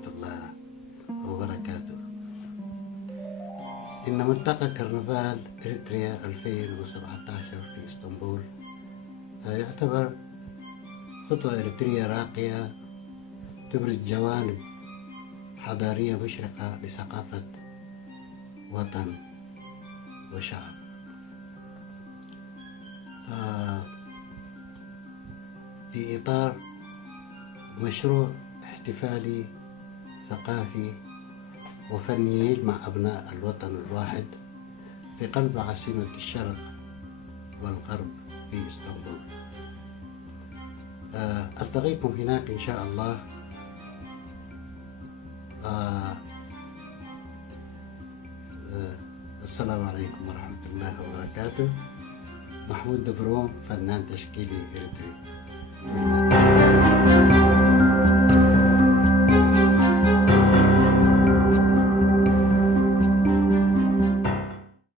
ورحمة الله وبركاته. إن ملتقى كرنفال إريتريا 2017 في اسطنبول يعتبر خطوة إريترية راقية تبرز جوانب حضارية مشرقة لثقافة وطن وشعب. في إطار مشروع احتفالي ثقافي وفني يجمع أبناء الوطن الواحد في قلب عاصمة الشرق والغرب في اسطنبول. ألتقيكم هناك إن شاء الله. السلام عليكم ورحمة الله وبركاته. محمود دبروم، فنان تشكيلي إريتري.